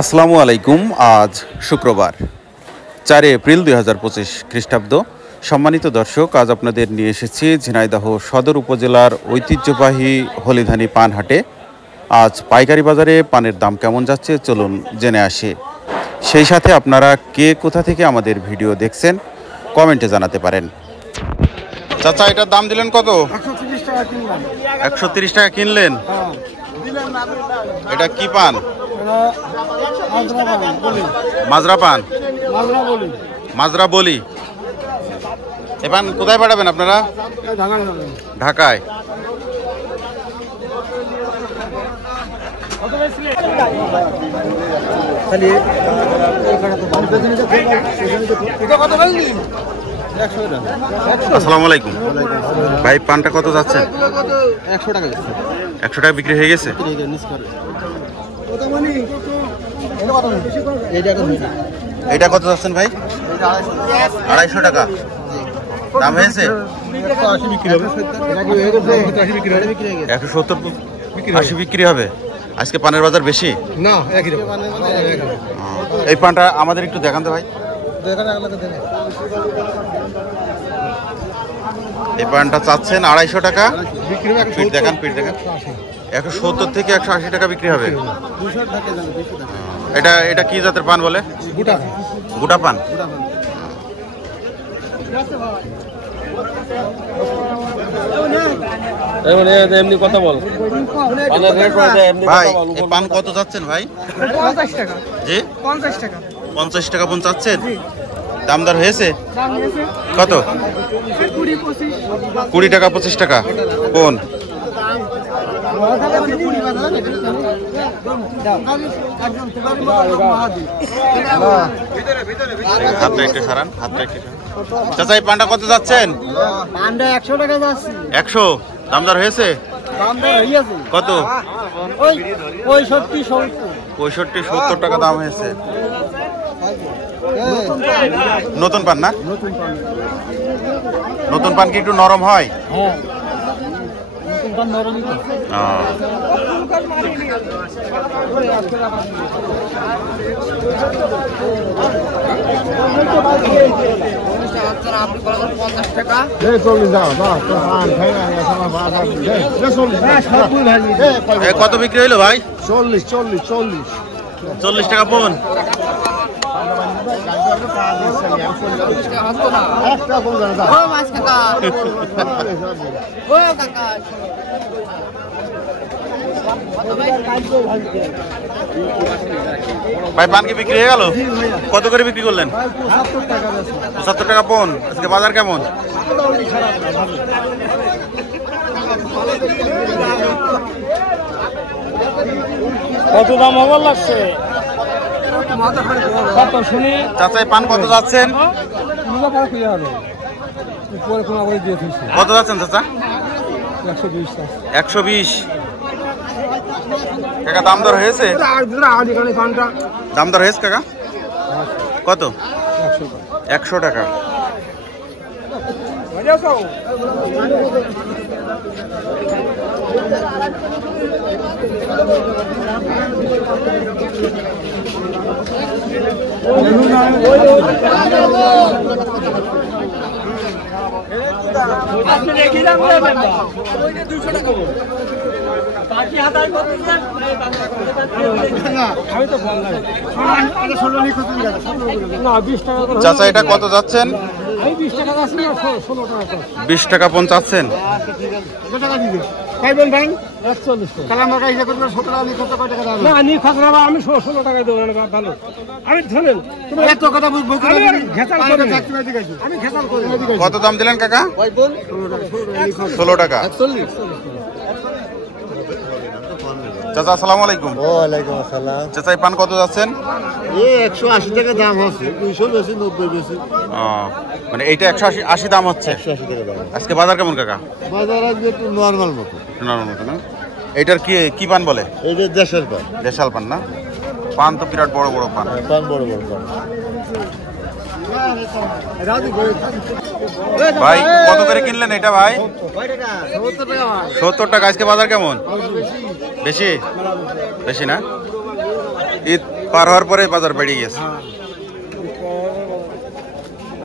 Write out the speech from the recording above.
আসসালামু আলাইকুম। আজ শুক্রবার 4 এপ্রিল 2025 খ্রিস্টাব্দ। সম্মানিত দর্শক, আজ আপনাদের নিয়ে এসেছি ঝিনাইদহ সদর উপজেলার ঐতিহ্যবাহী হলিধানি পান হাটে। আজ পাইকারি বাজারে পানের দাম কেমন যাচ্ছে চলুন জেনে আসি। সেই সাথে আপনারা কে কোথা থেকে আমাদের ভিডিও দেখছেন কমেন্টে জানাতে পারেন। চাচা, এটার দাম দিলেন কত? 130 টাকা কিনলেন। এটা কি পান? মাজরা পান, মাজরা বলি। এ পান কোথায় পাঠাবেন আপনারা? ঢাকায়। আসসালামু আলাইকুম ভাই, পানটা কত যাচ্ছে? 100 টাকা। 100 টাকা বিক্রি হয়ে গেছে। এটা কত যাচ্ছেন ভাই? 250 টাকা দাম হয়েছে। 170 80 বিক্রি হবে। আজকে পানের বাজার বেশি না? এই পানটা আমাদের একটু দেখান তো ভাই। এই পানটা চাচ্ছেন 250 টাকা। পিঠ দেখান, পিঠ দেখান। 170 থেকে 180 টাকা বিক্রি হবে। এটা এটা কি জাতের পান বলে? গোটা পান। এমনি কথা বল ভাই। এই পান কত যাচ্ছেন ভাই? 50 টাকা। জি, 50 টাকা। 50 টাকা পন চাচ্ছেন। দামদার হয়েছে কত? 20 টাকা 25 টাকা কোন? হাতটা একটু সারান, হাতটা একটু। চাচা, এই পানটা কত যাচ্ছেন? 100 টাকা যাচ্ছে। 100 দামদার হয়েছে কত? 65-70 টাকা দাম হয়েছে। নতুন পান না? নতুন পান কি একটু নরম হয়? কত বিক্রি হইলো ভাই? 40 টাকা পন। ভাই, পান কি বিক্রি হয়ে গেল? কত করে বিক্রি করলেন? 70 টাকা পন। আজকে বাজার কেমন? কত দাম আমার লাগছে? চাচা, পান কত যাচ্ছেন? কত যাচ্ছেন চাচা? 120 কাকা। দাম দর হয়েছে? দাম দর হয়েছে কাকা? কত? 100 টাকা। চাচা, এটা কত যাচ্ছেন? 20 টাকা পন চাচ্ছেন। আমি 16 টাকা দেবো। ভালো, আমি ধরেন কত দাম দিলেন কাকা? 16 টাকা। চাচা, আসসালামু আলাইকুম। ওয়ালাইকুম আসসালাম। চাচা, পান কত যাচ্ছেন? 180 টাকা দাম হচ্ছে। 200 বেশি, 90 বেশি। মানে এইটা 180 দাম হচ্ছে। 180 টাকা দাম। আজকে বাজার কেমন কাকা? বাজার আজকে একটু নরমাল মতো। নরমাল মতো না? এইটার কি পান বলে? এই যে দেশের পান। দেশাল পান না? পান তো বিরাট বড় বড় পান। পান বড় বড় পান। ভাই, কত করে কিনলেন এটা ভাই? 70 টাকা। আজকে বাজার কেমন? বেশি। বেশি না? ঈদ পার হওয়ার পরে বাজার বেড়ে গেছে।